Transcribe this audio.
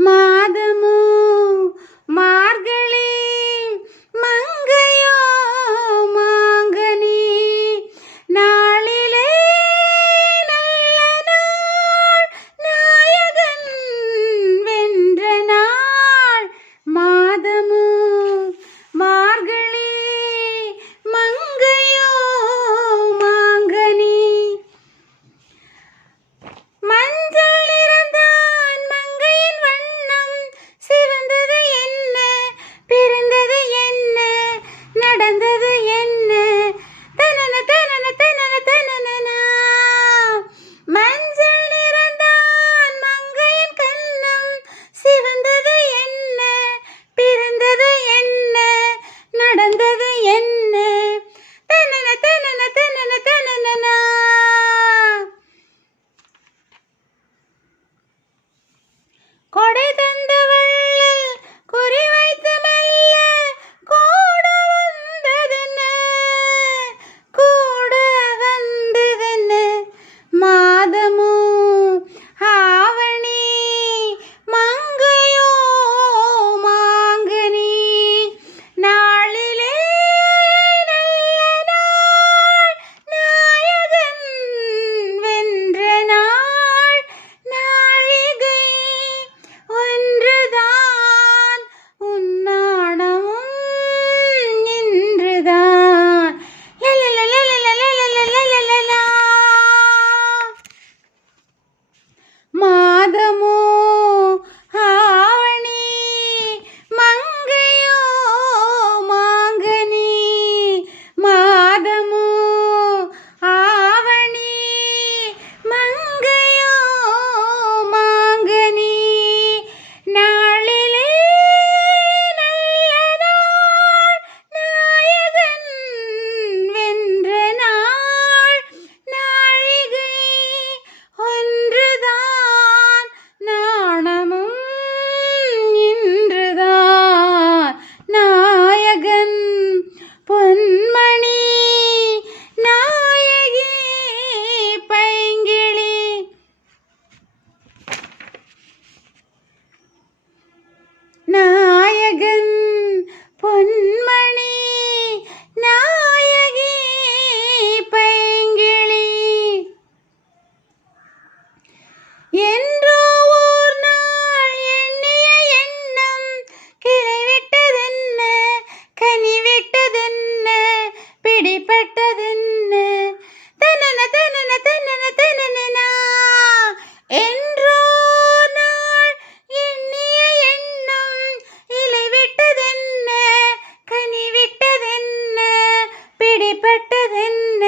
மாதமோ மார்கழி மங்கையோ மாங்கனி நாளிலே நல்ல நாள் நாயகன் வென்ற நாள் மாதமோ மார்கழி மங்கையோ மாங்கனி மஞ்சள் நிறந்தான் மங்கையின் வண்ணம் சிவந்தது என்ன பிறந்தது என்ன நடந்தது என்ன தனன தனன தனன தனனா மஞ்சள் நிறந்தான் மங்கையின் கண்ணம் சிவந்தது என்ன பிறந்தது என்ன நடந்தது என்ன தனன தனன தனன தனனா கொடை தந்த வள்ளல் குறி வைத்து மெல்ல கூட வந்ததென்ன கூட வந்ததென்ன மாதமோ ஆவணி மங்கையோ மாங்கனி நாளிலே நல்ல நாள் நாயகன் வென்ற நாள் நாழிகை ஒன்றுதான் உன்னாடமும் இன்றுதான் லலலலலலலலலலலலா. மாதமோ ஆவணி மங்கையோ மாங்கனி மாதமோ ஆவணி மங்கையோ மாங்கனி நாளிலே நல்ல நாள் நாயகன் வென்ற நாள் நாழிகை ஒன்றுதான் நாணமும் இன்றுதான் நாயகன் பொன்மணி நாயகி பைங்கிளி நாயகன் பொன்மணி நாயகி பைங்கிளி என்றோ ஓர் நாள் எண்ணிய எண்ணம் கிளைவிட்டதென்ன கனிவிட்டதென்ன பிடிபட்டதென்ன தனன தனன தனன தனனா என்றோ நாள் எண்ணிய எண்ணம் இலைவிட்டதென்ன கனிவிட்டதென்ன பிடிபட்டதென்ன